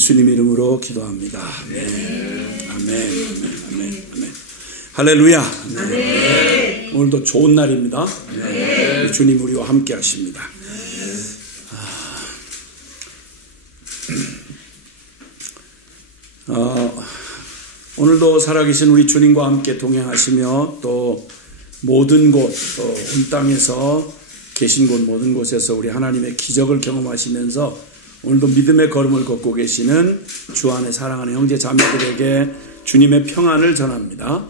예수님 이름으로 기도합니다. 아멘. 아멘. 아멘. 아멘. 할렐루야. 아멘. 오늘도 좋은 날입니다. 아멘. 주님 우리와 함께 하십니다. 오늘도 살아계신 우리 주님과 함께 동행하시며 또 모든 곳, 또 온 땅에서 계신 곳 모든 곳에서 우리 하나님의 기적을 경험하시면서 오늘도 믿음의 걸음을 걷고 계시는 주 안에 사랑하는 형제 자매들에게 주님의 평안을 전합니다.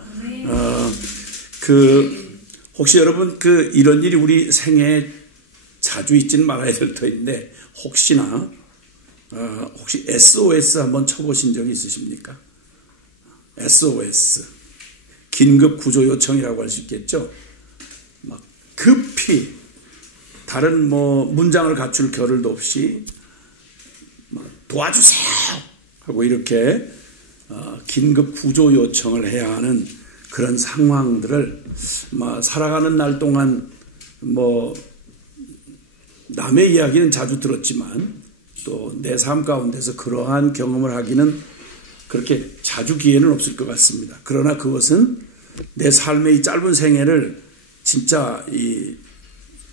혹시 여러분 이런 일이 우리 생애에 자주 있지는 말아야 될 터인데 혹시나 혹시 SOS 한번 쳐보신 적이 있으십니까? SOS 긴급 구조 요청이라고 할 수 있겠죠. 막 급히 다른 문장을 갖출 겨를도 없이 막 도와주세요 하고 이렇게 긴급 구조 요청을 해야 하는 그런 상황들을 살아가는 날 동안 남의 이야기는 자주 들었지만 또 내 삶 가운데서 그러한 경험을 하기는 그렇게 자주 기회는 없을 것 같습니다. 그러나 그것은 내 삶의 이 짧은 생애를 진짜 이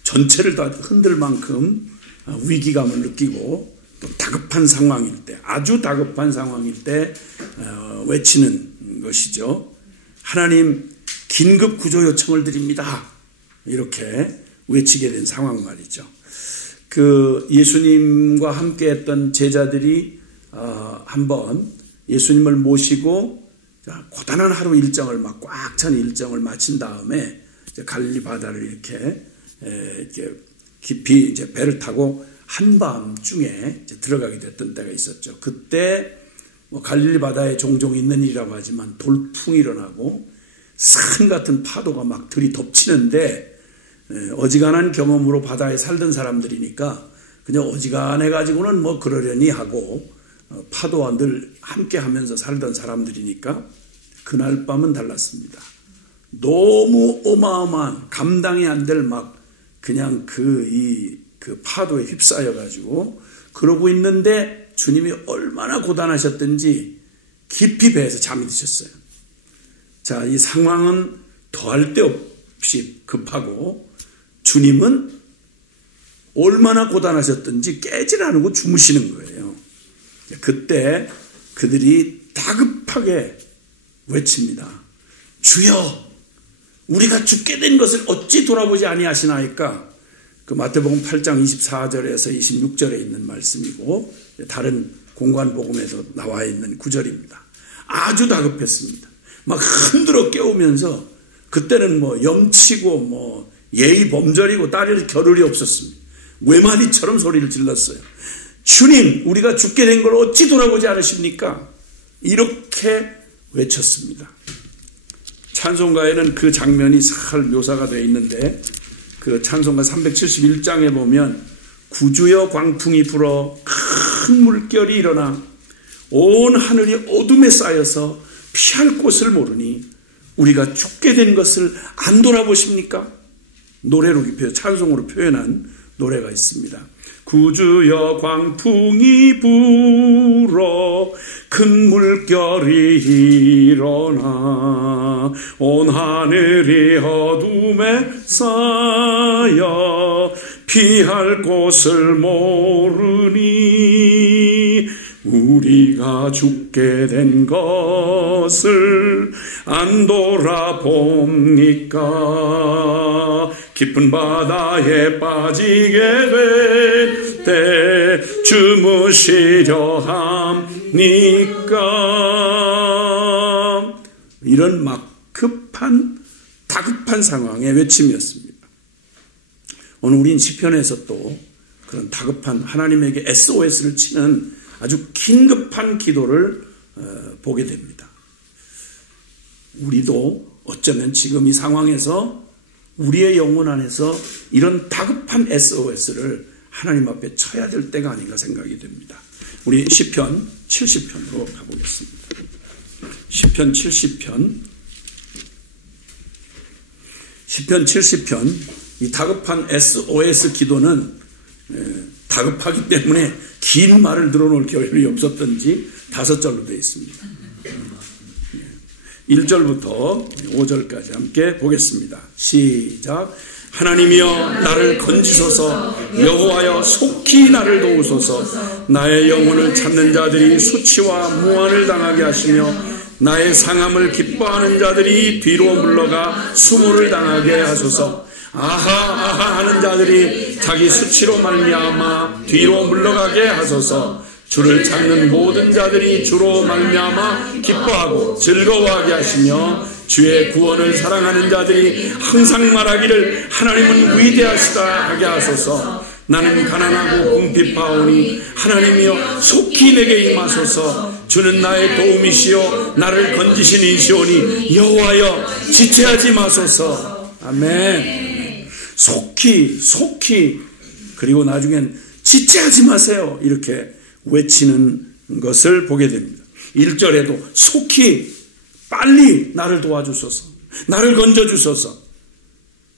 전체를 다 흔들 만큼 위기감을 느끼고 또 다급한 상황일 때, 아주 다급한 상황일 때 외치는 것이죠. 하나님 긴급 구조 요청을 드립니다. 이렇게 외치게 된 상황 말이죠. 예수님과 함께 했던 제자들이 한번 예수님을 모시고 고단한 하루 일정을 꽉 찬 일정을 마친 다음에 갈릴리 바다를 이렇게 깊이 배를 타고 한밤중에 들어가게 됐던 때가 있었죠. 그때 갈릴리 바다에 종종 있는 일이라고 하지만 돌풍이 일어나고 산 같은 파도가 막 들이덮치는데 어지간한 경험으로 바다에 살던 사람들이니까 그냥 어지간해 가지고는 그러려니 하고 파도와 늘 함께 하면서 살던 사람들이니까 그날 밤은 달랐습니다. 너무 어마어마한 감당이 안 될 그냥 그 파도에 휩싸여 가지고 그러고 있는데 주님이 얼마나 고단하셨든지 깊이 배에서 잠이 드셨어요. 자, 이 상황은 더할 데 없이 급하고 주님은 얼마나 고단하셨든지 깨질 않고 주무시는 거예요. 그때 그들이 다급하게 외칩니다. 주여, 우리가 죽게 된 것을 어찌 돌아보지 아니하시나이까? 마태복음 8장 24절에서 26절에 있는 말씀이고 다른 공관복음에도 나와 있는 구절입니다. 아주 다급했습니다. 막 흔들어 깨우면서 그때는 염치고 예의 범절이고 따를 겨를이 없었습니다. 외마디처럼 소리를 질렀어요. 주님, 우리가 죽게 된 걸 어찌 돌아보지 않으십니까? 이렇게 외쳤습니다. 찬송가에는 그 장면이 잘 묘사가 되어 있는데 찬송가 371장에 보면 구주여 광풍이 불어 큰 물결이 일어나 온 하늘이 어둠에 쌓여서 피할 곳을 모르니 우리가 죽게 된 것을 안 돌아보십니까? 노래로 찬송으로 표현한 노래가 있습니다. 구주여 광풍이 불어 큰 물결이 일어나 온 하늘이 어둠에 쌓여 피할 곳을 모르니 우리가 죽게 된 것을 안 돌아봅니까? 깊은 바다에 빠지게 될 때 주무시려 합니까? 이런 다급한 상황의 외침이었습니다. 오늘 우린 시편에서 또 그런 다급한 하나님에게 SOS를 치는 아주 긴급한 기도를 보게 됩니다. 우리도 어쩌면 지금 이 상황에서 우리의 영혼 안에서 이런 다급한 SOS를 하나님 앞에 쳐야 될 때가 아닌가 생각이 됩니다. 우리 시편 70편으로 가보겠습니다. 시편 70편 이 다급한 SOS 기도는 다급하기 때문에 긴 말을 늘어놓을 겨를이 없었던지 5절로 되어 있습니다. 1절부터 5절까지 함께 보겠습니다. 시작. 하나님이여 나를 건지소서. 여호와여 속히 나를 도우소서. 나의 영혼을 찾는 자들이 수치와 무한을 당하게 하시며 나의 상함을 기뻐하는 자들이 뒤로 물러가 수모를 당하게 하소서. 아하 아하 하는 자들이 자기 수치로 말미암아 뒤로 물러가게 하소서. 주를 찾는 모든 자들이 주로 말미암아 기뻐하고 즐거워하게 하시며 주의 구원을 사랑하는 자들이 항상 말하기를 하나님은 위대하시다 하게 하소서. 나는 가난하고 궁핍하오니 하나님이여 속히 내게 임하소서. 주는 나의 도움이시요 나를 건지신 이시오니 여호와여 지체하지 마소서. 아멘. 속히 그리고 나중엔 지체하지 마세요 이렇게 외치는 것을 보게 됩니다. 1절에도 속히 빨리 나를 도와주소서. 나를 건져주소서.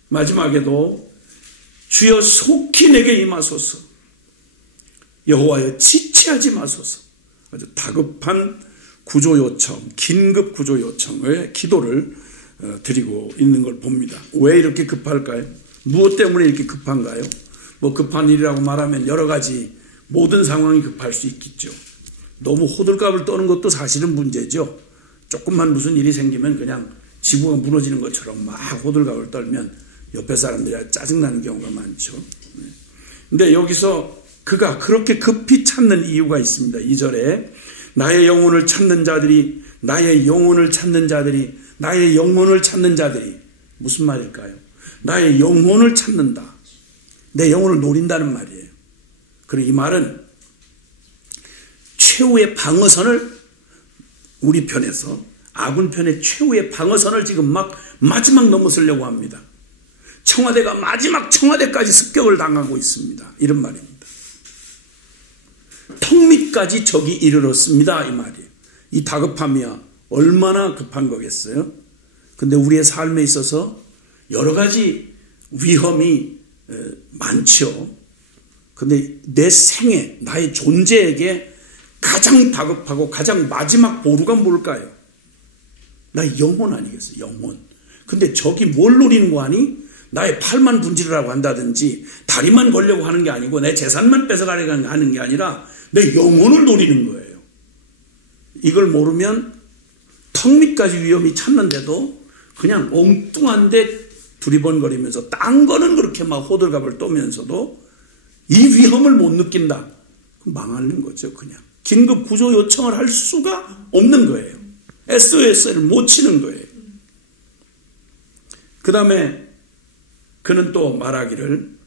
마지막에도 주여 속히 내게 임하소서. 여호와여 지체하지 마소서. 아주 다급한 구조 요청, 긴급 구조 요청의 기도를 드리고 있는 걸 봅니다. 왜 이렇게 급할까요? 무엇 때문에 이렇게 급한가요? 뭐 급한 일이라고 말하면 여러 가지 모든 상황이 급할 수 있겠죠. 너무 호들갑을 떠는 것도 사실은 문제죠. 조금만 무슨 일이 생기면 그냥 지구가 무너지는 것처럼 막 호들갑을 떨면 옆에 사람들이 짜증나는 경우가 많죠. 근데 여기서 그가 그렇게 급히 찾는 이유가 있습니다. 2절에 나의 영혼을 찾는 자들이 무슨 말일까요? 나의 영혼을 찾는다. 내 영혼을 노린다는 말이에요. 그리고 이 말은 최후의 방어선을 우리 편에서 아군 편의 최후의 방어선을 지금 막 마지막 넘어서려고 합니다. 청와대가 마지막 청와대까지 습격을 당하고 있습니다. 이런 말입니다. 턱 밑까지 적이 이르렀습니다. 이 말이에요. 이 다급함이야 얼마나 급한 거겠어요? 근데 우리의 삶에 있어서 여러 가지 위험이 많죠. 근데 내 생애, 나의 존재에게 가장 다급하고 가장 마지막 보루가 뭘까요? 나의 영혼 아니겠어요? 영혼. 근데 적이 뭘 노리는 거 아니? 나의 팔만 분지르라고 한다든지 다리만 걸려고 하는 게 아니고 내 재산만 뺏어가려고 하는 게 아니라 내 영혼을 노리는 거예요. 이걸 모르면 턱 밑까지 위험이 찾는데도 그냥 엉뚱한데 두리번거리면서 딴 거는 그렇게 막 호들갑을 떠면서도 이 위험을 못 느낀다. 그럼 망하는 거죠. 그냥 긴급 구조 요청을 할 수가 없는 거예요. SOS를 못 치는 거예요. 그 다음에 그는 또 말하기를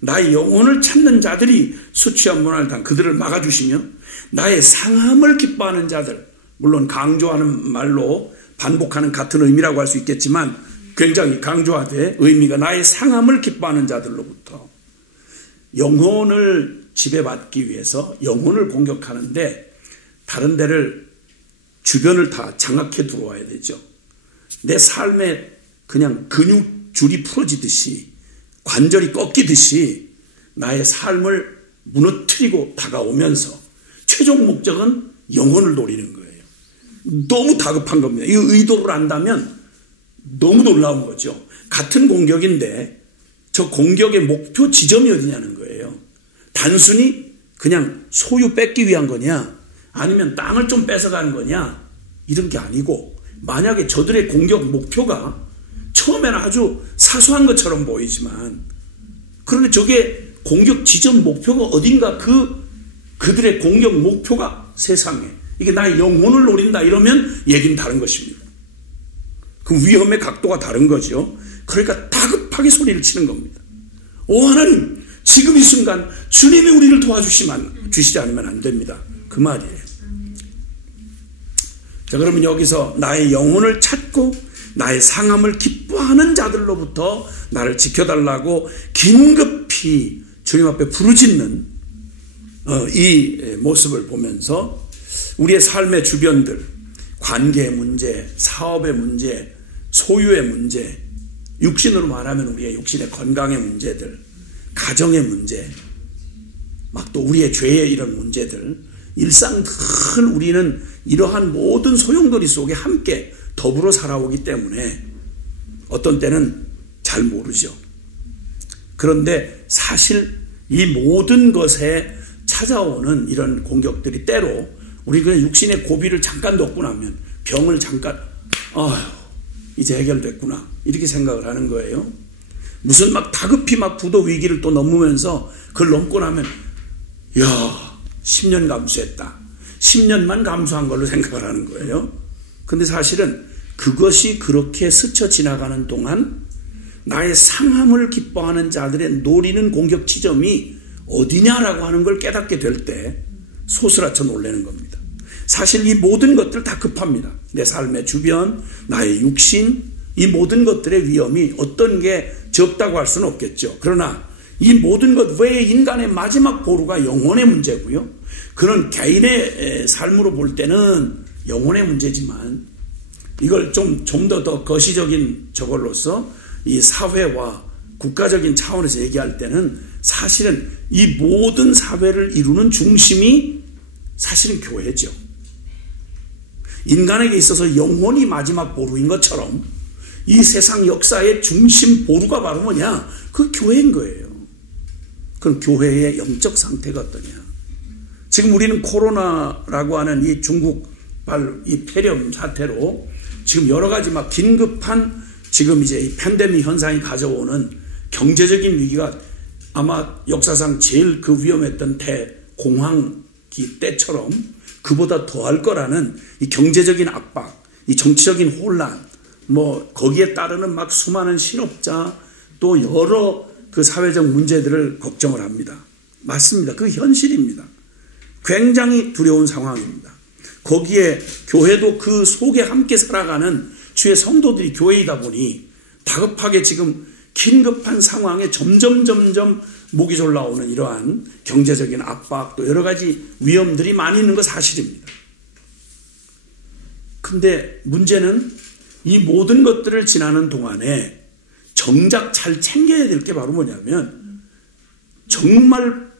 나의 영혼을 찾는 자들이 수치와 문화를 당 그들을 막아주시며 나의 상함을 기뻐하는 자들, 물론 강조하는 말로 반복하는 같은 의미라고 할 수 있겠지만 굉장히 강조하되 의미가 나의 상함을 기뻐하는 자들로부터 영혼을 지배받기 위해서 영혼을 공격하는데 다른 데를 주변을 다 장악해 들어와야 되죠. 내 삶에 그냥 근육줄이 풀어지듯이 관절이 꺾이듯이 나의 삶을 무너뜨리고 다가오면서 최종 목적은 영혼을 노리는 거예요. 너무 다급한 겁니다. 이 의도를 안다면 너무 놀라운 거죠. 같은 공격인데 저 공격의 목표 지점이 어디냐는 거예요. 단순히 그냥 소유 뺏기 위한 거냐 아니면 땅을 좀 뺏어가는 거냐 이런 게 아니고 만약에 저들의 공격 목표가 처음에는 아주 사소한 것처럼 보이지만 그런데 저게 공격 지점 목표가 어딘가 그들의 공격 목표가 세상에 이게 나의 영혼을 노린다 이러면 얘기는 다른 것입니다. 그 위험의 각도가 다른 거죠. 그러니까 다급하게 소리를 치는 겁니다. 오 하나님 지금 이 순간 주님이 우리를 도와주시지 않으면 안 됩니다. 그 말이에요. 자 그러면 여기서 나의 영혼을 찾고 나의 상함을 기뻐하는 자들로부터 나를 지켜달라고 긴급히 주님 앞에 부르짖는 이 모습을 보면서 우리의 삶의 주변들 관계의 문제, 사업의 문제, 소유의 문제, 육신으로 말하면 우리의 육신의 건강의 문제들, 가정의 문제, 막 또 우리의 죄의 이런 문제들, 일상 늘 우리는 이러한 모든 소용돌이 속에 함께 더불어 살아오기 때문에 어떤 때는 잘 모르죠. 그런데 사실 이 모든 것에 찾아오는 이런 공격들이 때로 우리 그냥 육신의 고비를 잠깐 넘고 나면 병을 잠깐 이제 해결됐구나 이렇게 생각을 하는 거예요. 무슨 막 다급히 막 부도 위기를 또 넘으면서 그걸 넘고 나면 10년 감수했다. 10년만 감수한 걸로 생각을 하는 거예요. 근데 사실은 그것이 그렇게 스쳐 지나가는 동안 나의 상함을 기뻐하는 자들의 노리는 공격 지점이 어디냐라고 하는 걸 깨닫게 될 때 소스라쳐 놀라는 겁니다. 사실 이 모든 것들 다 급합니다. 내 삶의 주변, 나의 육신, 이 모든 것들의 위험이 어떤 게 적다고 할 수는 없겠죠. 그러나 이 모든 것 외에 인간의 마지막 보루가 영혼의 문제고요. 그런 개인의 삶으로 볼 때는 영혼의 문제지만 이걸 좀 더 거시적인 저걸로서 이 사회와 국가적인 차원에서 얘기할 때는 사실은 이 모든 사회를 이루는 중심이 사실은 교회죠. 인간에게 있어서 영혼이 마지막 보루인 것처럼 이 세상 역사의 중심 보루가 바로 뭐냐? 그 교회인 거예요. 그럼 교회의 영적 상태가 어떠냐? 지금 우리는 코로나라고 하는 이 중국발 이 폐렴 사태로 지금 여러 가지 막 긴급한 지금 이제 이 팬데믹 현상이 가져오는 경제적인 위기가 아마 역사상 제일 그 위험했던 공황기 때처럼 그보다 더할 거라는 이 경제적인 압박, 이 정치적인 혼란, 거기에 따르는 막 수많은 실업자 또 여러 그 사회적 문제들을 걱정을 합니다. 맞습니다. 그 현실입니다. 굉장히 두려운 상황입니다. 거기에 교회도 그 속에 함께 살아가는 주의 성도들이 교회이다 보니 다급하게 지금 긴급한 상황에 점점 목이 졸라오는 이러한 경제적인 압박 또 여러 가지 위험들이 많이 있는 거 사실입니다. 근데 문제는 이 모든 것들을 지나는 동안에 정작 잘 챙겨야 될 게 바로 뭐냐면 정말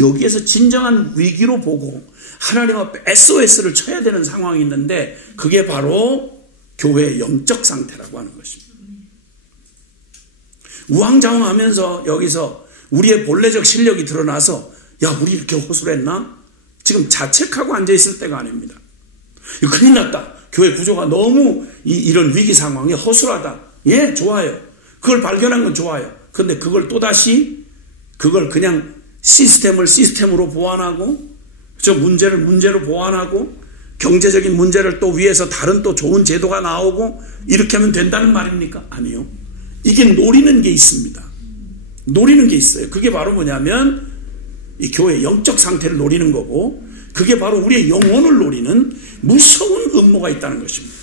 여기에서 진정한 위기로 보고 하나님 앞에 SOS를 쳐야 되는 상황이 있는데 그게 바로 교회의 영적 상태라고 하는 것입니다. 우왕좌왕하면서 여기서 우리의 본래적 실력이 드러나서 우리 이렇게 허술했나? 지금 자책하고 앉아있을 때가 아닙니다. 큰일 났다. 교회 구조가 너무 이런 위기 상황에 허술하다. 예, 좋아요. 그걸 발견한 건 좋아요. 그런데 그걸 또다시 그걸 그냥 시스템으로 보완하고 저 문제를 문제로 보완하고 경제적인 문제를 또 위해서 다른 또 좋은 제도가 나오고 이렇게 하면 된다는 말입니까? 아니요. 이게 노리는 게 있습니다. 노리는 게 있어요. 그게 바로 뭐냐면 이 교회의 영적 상태를 노리는 거고 그게 바로 우리의 영혼을 노리는 무서운 음모가 있다는 것입니다.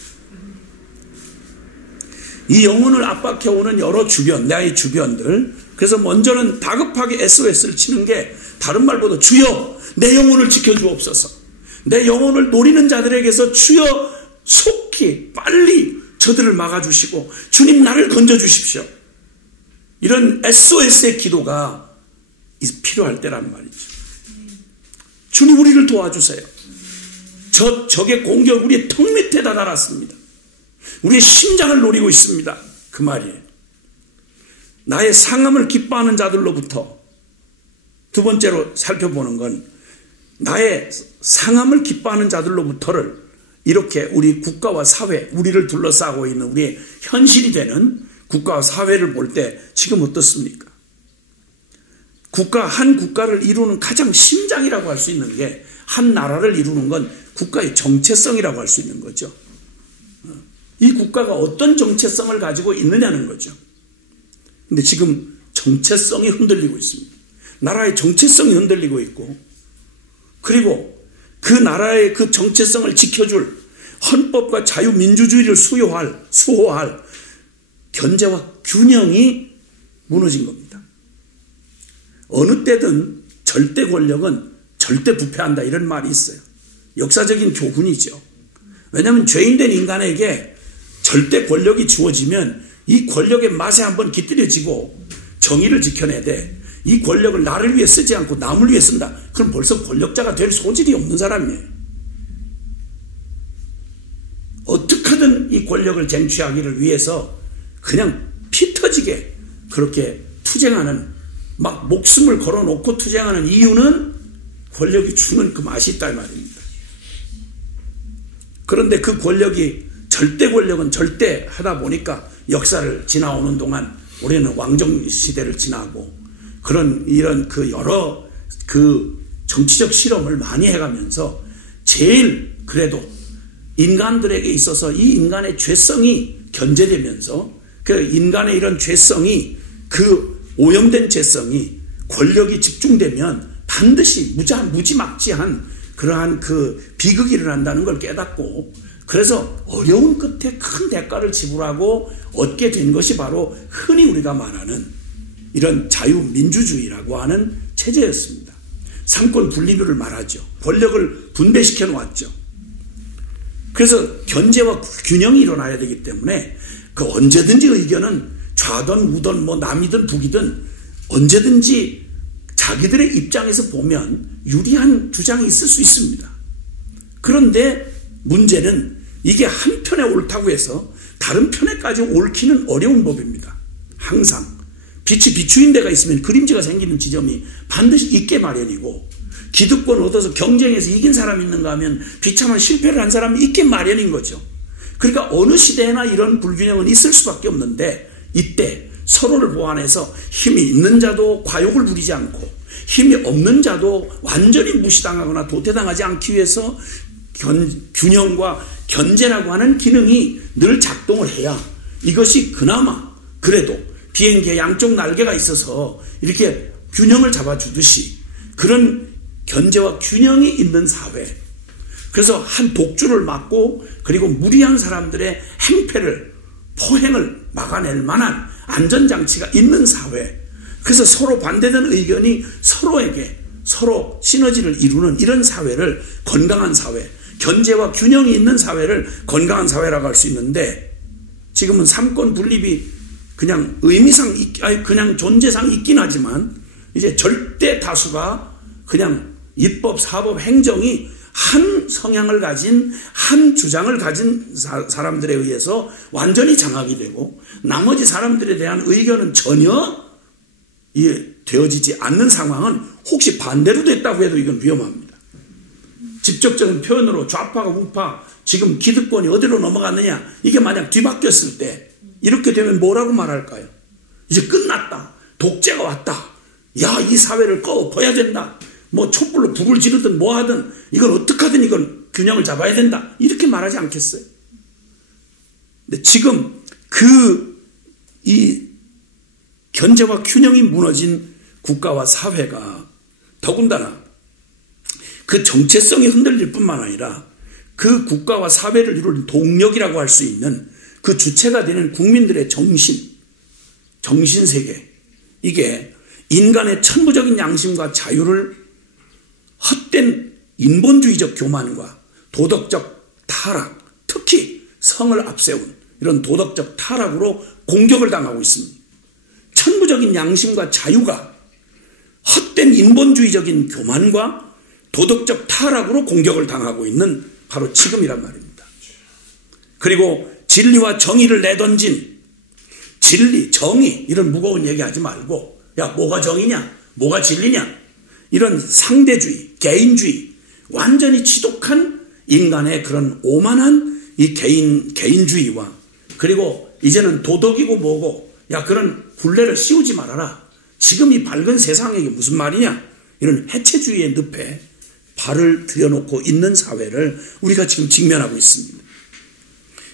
이 영혼을 압박해오는 여러 나의 주변들 그래서 먼저는 다급하게 SOS를 치는 게 다른 말보다 주여 내 영혼을 지켜주옵소서 내 영혼을 노리는 자들에게서 주여 속히 빨리 저들을 막아주시고 주님 나를 건져주십시오. 이런 SOS의 기도가 필요할 때라는 말이죠. 주님 우리를 도와주세요. 적의 공격 우리의 턱 밑에다 달았습니다. 우리의 심장을 노리고 있습니다. 그 말이에요. 나의 상함을 기뻐하는 자들로부터 두 번째로 살펴보는 건 나의 상함을 기뻐하는 자들로부터를 이렇게 우리 국가와 사회, 우리를 둘러싸고 있는 우리의 현실이 되는 국가와 사회를 볼 때 지금 어떻습니까? 한 국가를 이루는 가장 심장이라고 할 수 있는 게 한 나라를 이루는 건 국가의 정체성이라고 할 수 있는 거죠. 이 국가가 어떤 정체성을 가지고 있느냐는 거죠. 근데 지금 정체성이 흔들리고 있습니다. 나라의 정체성이 흔들리고 있고 그리고 그 나라의 그 정체성을 지켜줄 헌법과 자유민주주의를 수호할 견제와 균형이 무너진 겁니다. 어느 때든 절대 권력은 절대 부패한다 이런 말이 있어요. 역사적인 교훈이죠. 왜냐하면 죄인된 인간에게 절대 권력이 주어지면 이 권력의 맛에 한번 깃들여지고 정의를 지켜내야 돼. 이 권력을 나를 위해 쓰지 않고 남을 위해 쓴다. 그럼 벌써 권력자가 될 소질이 없는 사람이에요. 어떻게든 이 권력을 쟁취하기를 위해서 그냥 피 터지게 그렇게 투쟁하는, 막 목숨을 걸어놓고 투쟁하는 이유는 권력이 주는 그 맛이 있다 이 말입니다. 그런데 그 권력이, 절대 권력은 절대 하다 보니까 역사를 지나오는 동안 우리는 왕정 시대를 지나고 이런 그 여러 그 정치적 실험을 많이 해가면서 제일 그래도 인간들에게 있어서 이 인간의 죄성이 견제되면서 그 인간의 이런 죄성이, 그 오염된 죄성이 권력이 집중되면 반드시 무지막지한 그러한 그 비극이 일어난다는 걸 깨닫고, 그래서 어려운 끝에 큰 대가를 지불하고 얻게 된 것이 바로 흔히 우리가 말하는 이런 자유민주주의라고 하는 체제였습니다. 삼권 분립을 말하죠. 권력을 분배시켜 놓았죠. 그래서 견제와 균형이 일어나야 되기 때문에 그 언제든지 의견은 좌든 우든 뭐 남이든 북이든 언제든지 자기들의 입장에서 보면 유리한 주장이 있을 수 있습니다. 그런데 문제는 이게 한편에 옳다고 해서 다른 편에까지 옳기는 어려운 법입니다. 항상 빛이 비추인 데가 있으면 그림자가 생기는 지점이 반드시 있게 마련이고, 기득권 얻어서 경쟁에서 이긴 사람이 있는가 하면 비참한 실패를 한 사람이 있게 마련인 거죠. 그러니까 어느 시대에나 이런 불균형은 있을 수밖에 없는데, 이때 서로를 보완해서 힘이 있는 자도 과욕을 부리지 않고 힘이 없는 자도 완전히 무시당하거나 도태당하지 않기 위해서 균형과 견제라고 하는 기능이 늘 작동을 해야 이것이 그나마 그래도 비행기에 양쪽 날개가 있어서 이렇게 균형을 잡아주듯이 그런 견제와 균형이 있는 사회, 그래서 한 독주를 막고 그리고 무리한 사람들의 행패를, 포행을 막아낼 만한 안전장치가 있는 사회, 그래서 서로 반대되는 의견이 서로에게 서로 시너지를 이루는 이런 사회를 건강한 사회, 견제와 균형이 있는 사회를 건강한 사회라고 할 수 있는데, 지금은 삼권 분립이 그냥 의미상, 그냥 존재상 있긴 하지만 이제 절대 다수가 그냥 입법, 사법, 행정이 한 성향을 가진, 한 주장을 가진 사람들에 의해서 완전히 장악이 되고 나머지 사람들에 대한 의견은 전혀 되어지지 않는 상황은 혹시 반대로 됐다고 해도 이건 위험합니다. 직접적인 표현으로 좌파가 우파, 지금 기득권이 어디로 넘어갔느냐, 이게 만약 뒤바뀌었을 때 이렇게 되면 뭐라고 말할까요? 이제 끝났다. 독재가 왔다. 야, 이 사회를 꺼엎어야 된다. 뭐 촛불로 불을 지르든 뭐 하든 이걸 어떻게든 이건 균형을 잡아야 된다. 이렇게 말하지 않겠어요? 근데 지금 이 견제와 균형이 무너진 국가와 사회가 더군다나 그 정체성이 흔들릴 뿐만 아니라 그 국가와 사회를 이루는 동력이라고 할 수 있는 그 주체가 되는 국민들의 정신세계, 이게 인간의 천부적인 양심과 자유를 헛된 인본주의적 교만과 도덕적 타락, 특히 성을 앞세운 이런 도덕적 타락으로 공격을 당하고 있습니다. 천부적인 양심과 자유가 헛된 인본주의적인 교만과 도덕적 타락으로 공격을 당하고 있는 바로 지금이란 말입니다. 그리고 진리와 정의를 내던진, 진리, 정의 이런 무거운 얘기하지 말고, 야, 뭐가 정의냐, 뭐가 진리냐, 이런 상대주의, 개인주의, 완전히 지독한 인간의 그런 오만한 이 개인주의와, 그리고 이제는 도덕이고 뭐고, 야, 그런 굴레를 씌우지 말아라. 지금 이 밝은 세상에 이게 무슨 말이냐, 이런 해체주의의 늪에 발을 들여놓고 있는 사회를 우리가 지금 직면하고 있습니다.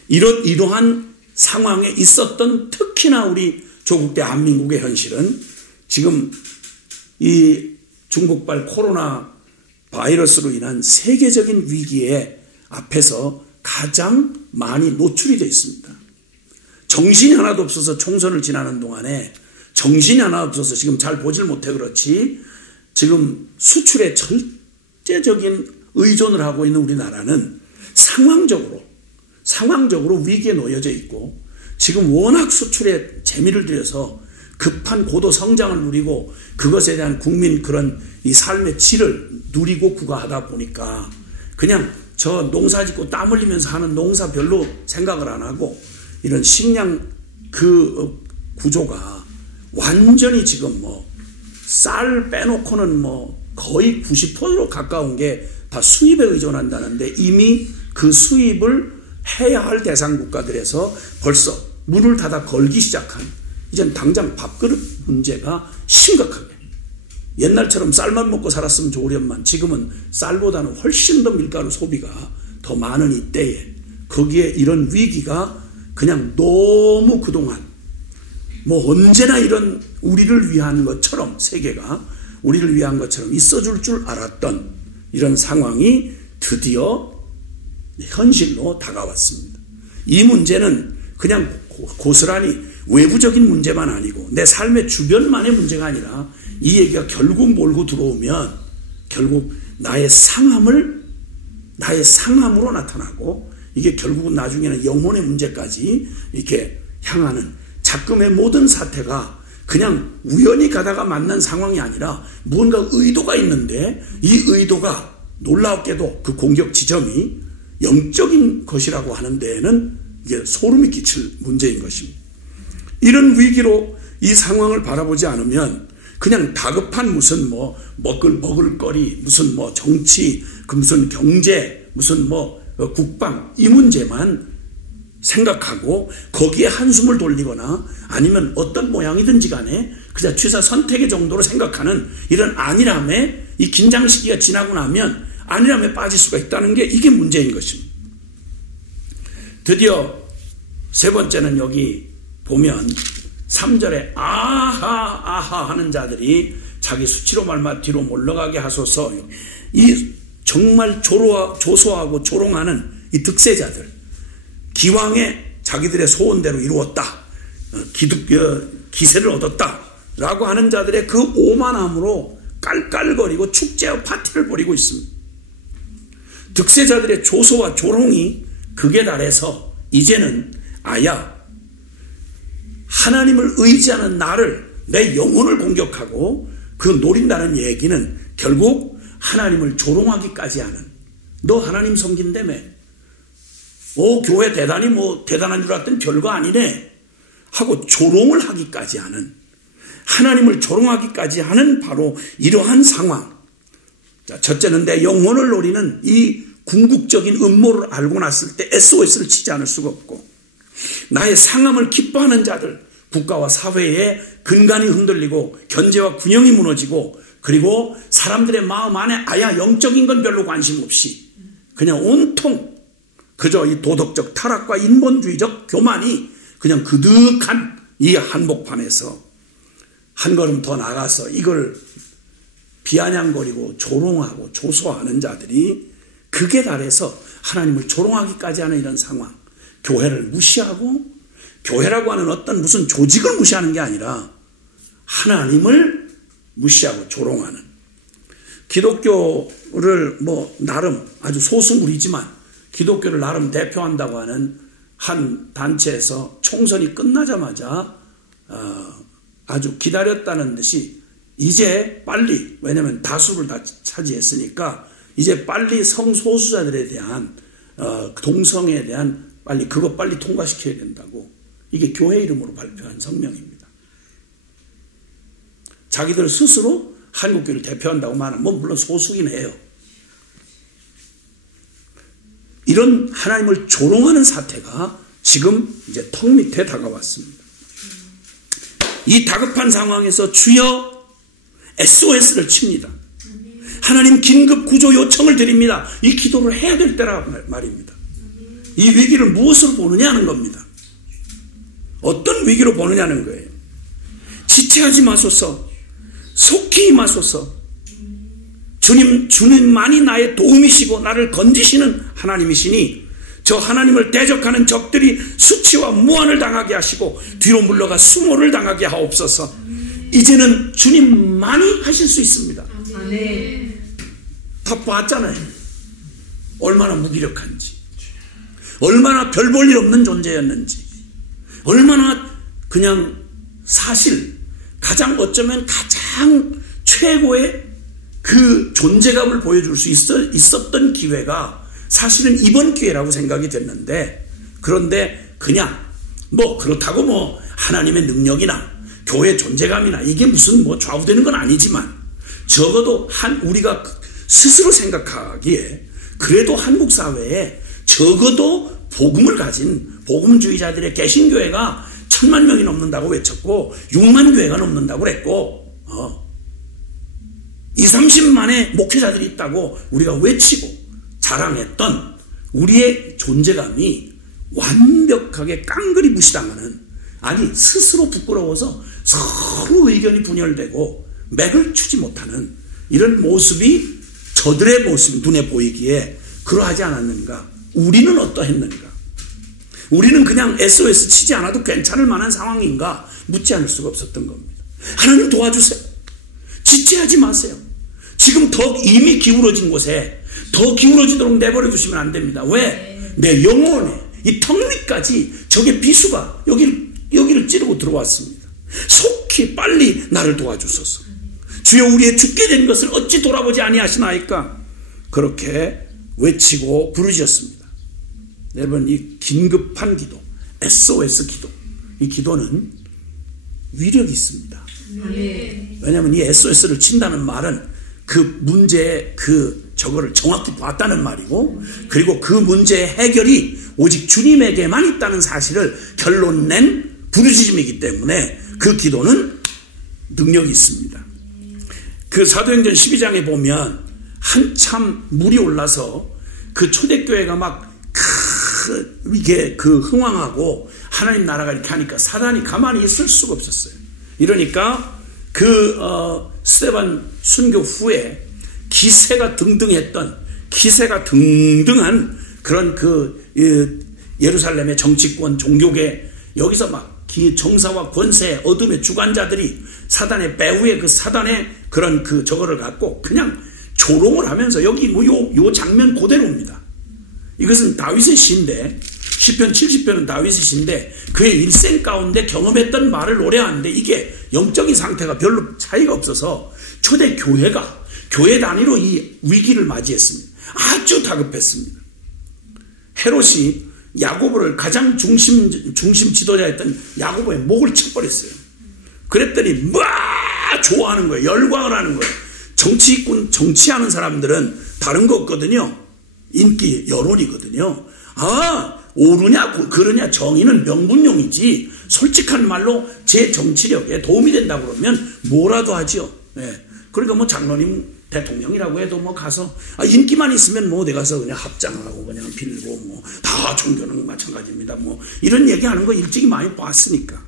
이러한 상황에 있었던 특히나 우리 조국 대한민국의 현실은 지금 이 중국발 코로나 바이러스로 인한 세계적인 위기의 앞에서 가장 많이 노출이 되어 있습니다. 정신이 하나도 없어서 총선을 지나는 동안에 정신이 하나 없어서 지금 잘 보질 못해 그렇지, 지금 수출에 절대적인 의존을 하고 있는 우리나라는 상황적으로 위기에 놓여져 있고, 지금 워낙 수출에 재미를 들여서 급한 고도 성장을 누리고 그것에 대한 국민 그런 이 삶의 질을 누리고 구가하다 보니까 그냥 저 농사 짓고 땀 흘리면서 하는 농사 별로 생각을 안 하고 이런 식량 그 구조가 완전히 지금 뭐 쌀 빼놓고는 뭐 거의 90%로 가까운 게 다 수입에 의존한다는데 이미 그 수입을 해야 할 대상 국가들에서 벌써 문을 닫아 걸기 시작한 이젠 당장 밥그릇 문제가 심각하게 옛날처럼 쌀만 먹고 살았으면 좋으련만 지금은 쌀보다는 훨씬 더 밀가루 소비가 더 많은 이때에 거기에 이런 위기가 그냥 너무 그동안 뭐 언제나 이런 우리를 위한 것처럼 세계가 우리를 위한 것처럼 있어줄 줄 알았던 이런 상황이 드디어 현실로 다가왔습니다. 이 문제는 그냥 고스란히 외부적인 문제만 아니고 내 삶의 주변만의 문제가 아니라 이 얘기가 결국 몰고 들어오면 결국 나의 상함으로 나타나고 이게 결국은 나중에는 영혼의 문제까지 이렇게 향하는 작금의 모든 사태가 그냥 우연히 가다가 만난 상황이 아니라 무언가 의도가 있는데 이 의도가 놀랍게도 그 공격 지점이 영적인 것이라고 하는 데에는 이게 소름이 끼칠 문제인 것입니다. 이런 위기로 이 상황을 바라보지 않으면 그냥 다급한 무슨 뭐 먹을 거리 무슨 뭐 정치 그 무슨 경제 무슨 뭐 국방 이 문제만 생각하고 거기에 한숨을 돌리거나 아니면 어떤 모양이든지 간에 그냥 취사 선택의 정도로 생각하는 이런 안일함에 이 긴장 시기가 지나고 나면 안일함에 빠질 수가 있다는 게 이게 문제인 것입니다. 드디어 세 번째는 여기 보면 3절에 아하 하는 자들이 자기 수치로 말마 뒤로 물러가게 하소서. 이 정말 조소하고 조롱하는 이 득세자들 기왕에 자기들의 소원대로 이루었다 기세를 얻었다 라고 하는 자들의 그 오만함으로 깔깔거리고 축제와 파티를 벌이고 있습니다. 득세자들의 조소와 조롱이 극에 달해서 이제는 아야 하나님을 의지하는 나를 내 영혼을 공격하고 그 노린다는 얘기는 결국 하나님을 조롱하기까지 하는 너 하나님 섬긴다며 교회 대단히 뭐 대단한 줄 알았더니 별거 아니네 하고 조롱을 하기까지 하는 하나님을 조롱하기까지 하는 바로 이러한 상황. 자, 첫째는 내 영혼을 노리는 이 궁극적인 음모를 알고 났을 때 SOS를 치지 않을 수가 없고 나의 상함을 기뻐하는 자들 국가와 사회의 근간이 흔들리고 견제와 균형이 무너지고 그리고 사람들의 마음 안에 아야 영적인 건 별로 관심 없이 그냥 온통 그저 이 도덕적 타락과 인본주의적 교만이 그냥 그득한 이 한복판에서 한 걸음 더 나가서 이걸 비아냥거리고 조롱하고 조소하는 자들이 극에 달해서 하나님을 조롱하기까지 하는 이런 상황. 교회를 무시하고 교회라고 하는 어떤 무슨 조직을 무시하는 게 아니라 하나님을 무시하고 조롱하는 기독교를 뭐 나름 아주 소수무리지만 기독교를 나름 대표한다고 하는 한 단체에서 총선이 끝나자마자 아주 기다렸다는 듯이 이제 빨리 왜냐하면 다수를 다 차지했으니까 이제 빨리 성소수자들에 대한 동성애에 대한 그거 빨리 통과시켜야 된다고 이게 교회 이름으로 발표한 성명입니다. 자기들 스스로 한국교를 대표한다고 말하면 물론 소수긴 해요. 이런 하나님을 조롱하는 사태가 지금 이제 턱 밑에 다가왔습니다. 이 다급한 상황에서 주여 SOS를 칩니다. 하나님 긴급 구조 요청을 드립니다. 이 기도를 해야 될 때라 말입니다. 이 위기를 무엇으로 보느냐는 겁니다. 어떤 위기로 보느냐는 거예요. 지체하지 마소서. 속히 임하소서. 주님만이 나의 도움이시고 나를 건지시는 하나님이시니 저 하나님을 대적하는 적들이 수치와 무한을 당하게 하시고 뒤로 물러가 수모를 당하게 하옵소서. 이제는 주님만이 하실 수 있습니다. 아멘. 다 봤잖아요. 얼마나 무기력한지, 얼마나 별 볼 일 없는 존재였는지, 얼마나 그냥 사실 어쩌면 가장 최고의 그 존재감을 보여줄 수 있었던 기회가 사실은 이번 기회라고 생각이 됐는데, 그런데 그냥 그렇다고 하나님의 능력이나 교회 존재감이나 이게 무슨 좌우되는 건 아니지만, 적어도 우리가 스스로 생각하기에 그래도 한국 사회에 적어도 복음을 가진 복음주의자들의 개신교회가 1000만 명이 넘는다고 외쳤고 6만 교회가 넘는다고 그랬고 20-30만의 목회자들이 있다고 우리가 외치고 자랑했던 우리의 존재감이 완벽하게 깡그리 무시당하는, 아니 스스로 부끄러워서 서로 의견이 분열되고 맥을 추지 못하는 이런 모습이 저들의 모습 눈에 보이기에 그러하지 않았는가? 우리는 어떠했는가? 우리는 그냥 SOS 치지 않아도 괜찮을 만한 상황인가? 묻지 않을 수가 없었던 겁니다. 하나님 도와주세요. 지체하지 마세요. 지금 더 이미 기울어진 곳에 더 기울어지도록 내버려 두시면 안 됩니다. 왜? 내 영혼에 이 턱 위까지 적의 비수가 여기를 찌르고 들어왔습니다. 속히 빨리 나를 도와주소서. 주여 우리의 죽게 된 것을 어찌 돌아보지 아니하시나이까? 그렇게 외치고 부르짖었습니다. 여러분, 이 긴급한 기도, SOS 기도, 이 기도는 위력이 있습니다. 왜냐하면 이 SOS를 친다는 말은 그 문제의 저거를 정확히 봤다는 말이고, 그리고 그 문제의 해결이 오직 주님에게만 있다는 사실을 결론 낸 부르짖음이기 때문에 그 기도는 능력이 있습니다. 그 사도행전 12장에 보면 한참 물이 올라서 그 초대교회가 막 이게 흥왕하고 하나님 나라가 이렇게 하니까 사단이 가만히 있을 수가 없었어요. 이러니까 스데반 순교 후에 기세가 등등한 그런 예루살렘의 정치권 종교계, 여기서 막 정사와 권세 어둠의 주관자들이 사단의 배후에 사단의 그런 저거를 갖고 그냥 조롱을 하면서, 여기 요 장면 그대로입니다. 이것은 다윗의 시인데, 시편 70편은 다윗의 시인데 그의 일생 가운데 경험했던 말을 노래하는데 이게 영적인 상태가 별로 차이가 없어서 초대 교회가 교회 단위로 이 위기를 맞이했습니다. 아주 다급했습니다. 헤롯이 야고보를 가장 중심 지도자였던 야고보의 목을 쳐버렸어요. 그랬더니 좋아하는 거예요. 열광을 하는 거예요. 정치하는 사람들은 다른 거 없거든요. 인기, 여론이거든요. 옳으냐 그러냐 정의는 명분용이지, 솔직한 말로 제 정치력에 도움이 된다고 그러면 뭐라도 하죠. 네. 그러니까 장로님 대통령이라고 해도 가서 인기만 있으면 어디 가서 그냥 합장하고 그냥 빌고 다 종교는 마찬가지입니다. 이런 얘기하는 거 일찍이 많이 봤으니까.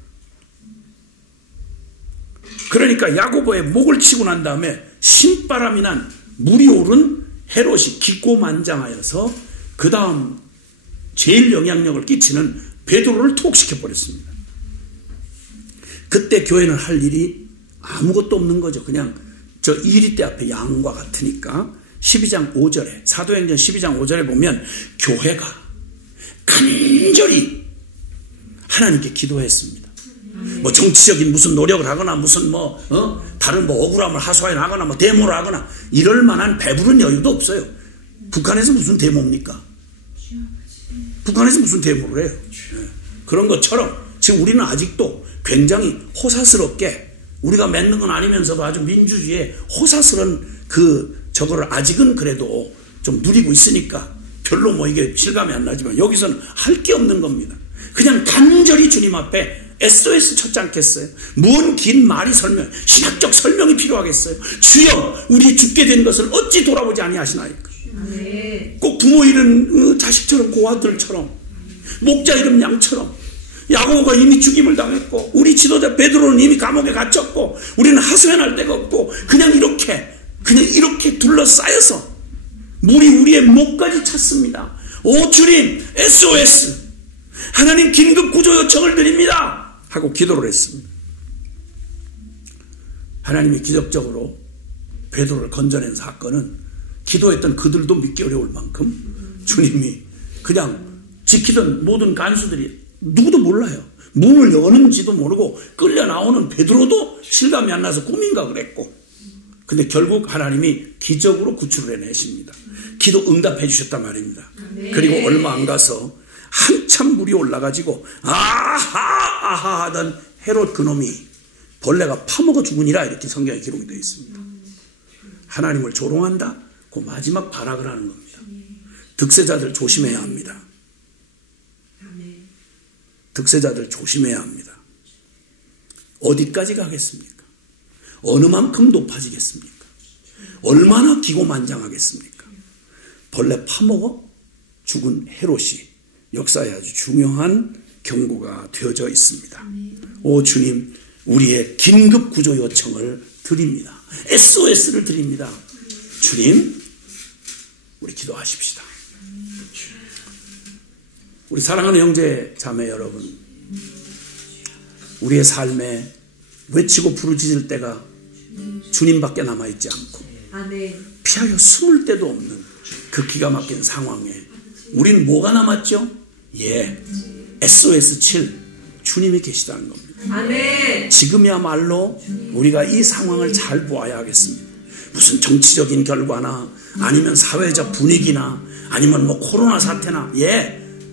그러니까 야고보의 목을 치고 난 다음에 신바람이 난 물이 오른 헤롯이 기꼬만장하여서 그 다음 제일 영향력을 끼치는 베드로를 투옥시켜 버렸습니다. 그때 교회는 할 일이 아무것도 없는 거죠. 그냥 저 이리떼 앞에 양과 같으니까 12장 5절에 사도행전 12장 5절에 보면 교회가 간절히 하나님께 기도했습니다. 정치적인 무슨 노력을 하거나 무슨 다른 억울함을 하소해 나거나 데모를 하거나 이럴 만한 배부른 여유도 없어요. 북한에서 무슨 데모입니까? 북한에서 무슨 데모를 해요? 그런 것처럼 지금 우리는 아직도 굉장히 호사스럽게, 우리가 맺는 건 아니면서도 아주 민주주의에 호사스러운 저거를 아직은 그래도 좀 누리고 있으니까 별로 이게 실감이 안 나지만, 여기서는 할 게 없는 겁니다. 그냥 간절히 주님 앞에 SOS 쳤지 않겠어요? 뭔 긴 말이 신학적 설명이 필요하겠어요? 주여 우리 죽게 된 것을 어찌 돌아보지 아니하시나이까? 꼭 부모 잃은 자식처럼, 고아들처럼, 목자 잃은 양처럼. 야고보가 이미 죽임을 당했고 우리 지도자 베드로는 이미 감옥에 갇혔고 우리는 하소연할 데가 없고 그냥 이렇게 둘러싸여서 물이 우리의 목까지 찼습니다. 오 주님, SOS, 하나님 긴급 구조 요청을 드립니다 하고 기도를 했습니다. 하나님이 기적적으로 베드로를 건져낸 사건은 기도했던 그들도 믿기 어려울 만큼 주님이 그냥 지키던 모든 간수들이 누구도 몰라요. 문을 여는지도 모르고 끌려 나오는 베드로도 실감이 안 나서 꿈인가 그랬고, 근데 결국 하나님이 기적으로 구출을 해내십니다. 기도 응답해 주셨단 말입니다. 그리고 얼마 안 가서 한참 물이 올라가지고 아하 하던 헤롯 그놈이 벌레가 파먹어 죽으니라, 이렇게 성경에 기록이 되어 있습니다. 하나님을 조롱한다? 그 마지막 발악을 하는 겁니다. 득세자들 조심해야 합니다. 득세자들 조심해야 합니다. 어디까지 가겠습니까? 어느 만큼 높아지겠습니까? 얼마나 기고만장하겠습니까? 벌레 파먹어 죽은 헤롯이 역사에 아주 중요한 경고가 되어져 있습니다. 오 주님, 우리의 긴급 구조 요청을 드립니다. SOS를 드립니다. 주님, 우리 기도하십시다. 우리 사랑하는 형제 자매 여러분, 우리의 삶에 외치고 부르짖을 때가 주님밖에 남아있지 않고 피하여 숨을 데도 없는 그 기가 막힌 상황에 우린 뭐가 남았죠? SOS 7, 주님이 계시다는 겁니다. 지금이야말로 우리가 이 상황을 잘 보아야 하겠습니다. 무슨 정치적인 결과나 아니면 사회적 분위기나 아니면 뭐 코로나 사태나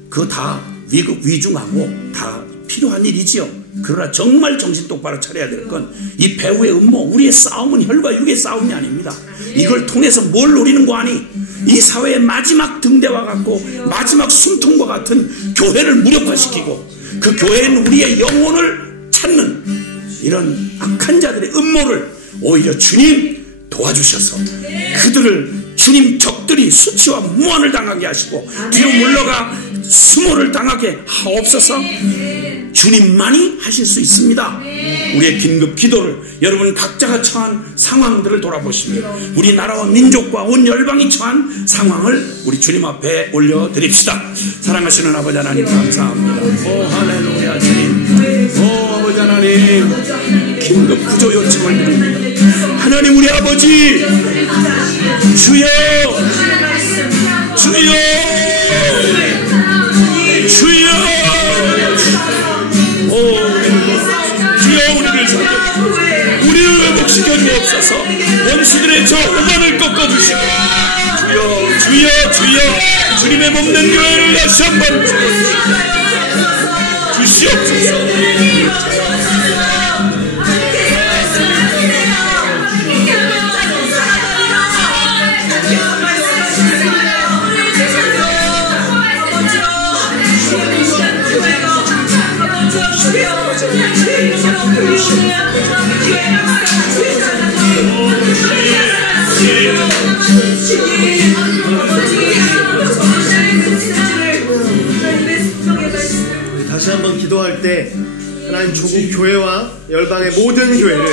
그거 다 위중하고 다 필요한 일이지요. 그러나 정말 정신 똑바로 차려야 될 건 이 배후의 음모, 우리의 싸움은 혈과 육의 싸움이 아닙니다. 이걸 통해서 뭘 노리는 거 아니? 이 사회의 마지막 등대와 같고 마지막 숨통과 같은 교회를 무력화시키고 그 교회는 우리의 영혼을 찾는 이런 악한 자들의 음모를 오히려 주님 도와주셔서 그들을 주님 적들이 수치와 무한을 당하게 하시고 뒤로 물러가 수모를 당하게 하옵소서. 주님만이 하실 수 있습니다. 우리의 긴급 기도를 여러분 각자가 처한 상황들을 돌아보시며 우리나라와 민족과 온 열방이 처한 상황을 우리 주님 앞에 올려드립시다. 사랑하시는 아버지 하나님 감사합니다. 오 할렐루야 주님. 오 아버지 하나님, 긴급 구조 요청을 드립니다. 하나님 우리 아버지 주여 주여 주여 주여 우리를 살려주시고 우리를 회복시켜 주옵소서. 원수들의 저 오만을 꺾어주시고 주여 주여 주여 주님의 몸된 교회를 다시 한번 주시옵소서. 다시 한번 기도할 때 하나님 조국 교회와 열방의 모든 교회를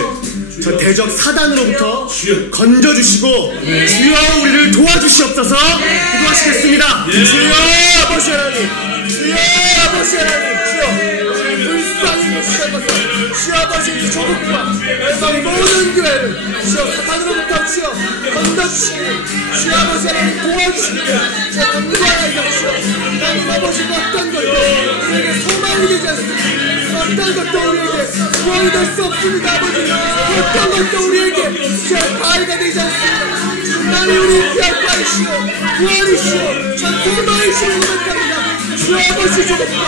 저 대적 사단으로부터 건져주시고 주여 우리를 도와주시옵소서. 기도하시겠습니다. 주여 아버지 하나님, 주여 아버지 하나님, 주여 불쌍히 주셔서 주여 아버지 조국과 열방의 모든 교회를 주여 사단으로부터 주여 건져주시고 주여 아버지 하나님 도와주시고 주여 건강하게 하시오. 하나님 아버지 어떤 것도 우리에게 소망이 되지 않습니다. 어떤 것도 우리에게 구원이 될 수 없습니다. 아버지 어떤 것도 우리에게 주여 가해가 되지 않습니다. 하나님 우리 피할 바이시오 구원이시오 전 소망이시오 고백합니다. 주여 아버지 조국과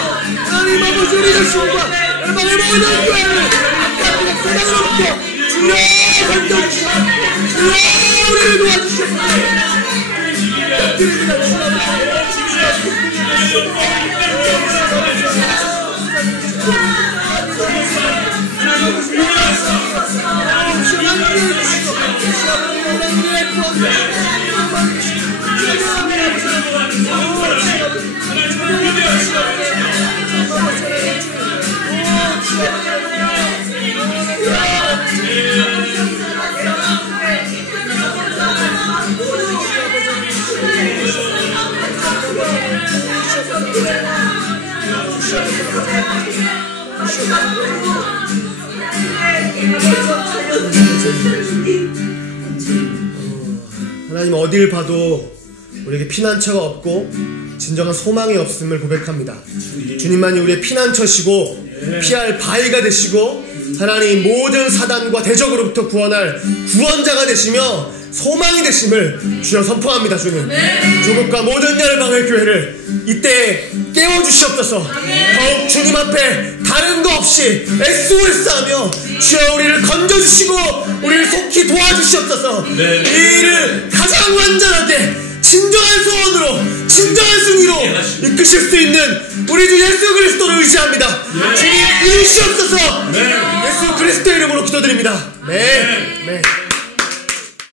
하나님 아버지 우리 자신과 열방의 모든 교회를 악한 사단으로부터 주여 건져주시오. 주여 우리를 도와주시옵소서. 부탁드립니다. 주여 하나님 어딜 봐도 우리에게 피난처가 없고 진정한 소망이 없음을 고백합니다. 주님만이 우리의 피난처시고 피할 바위가 되시고 하나님 모든 사단과 대적으로부터 구원할 구원자가 되시며 소망이 되심을 주여 선포합니다. 주님, 조국과 모든 열방의 교회를 이때 깨워주시옵소서. 더욱 주님 앞에 다른 거 없이 SOS하며 주여 우리를 건져주시고 우리를 속히 도와주시옵소서. 이 일을 가장 완전하게 진정한 소원으로 진정한 승리로 이끄실 수 있는 우리 주 예수 그리스도를 의지합니다. 주님 이루시옵소서. 예수 그리스도의 이름으로 기도드립니다. 네.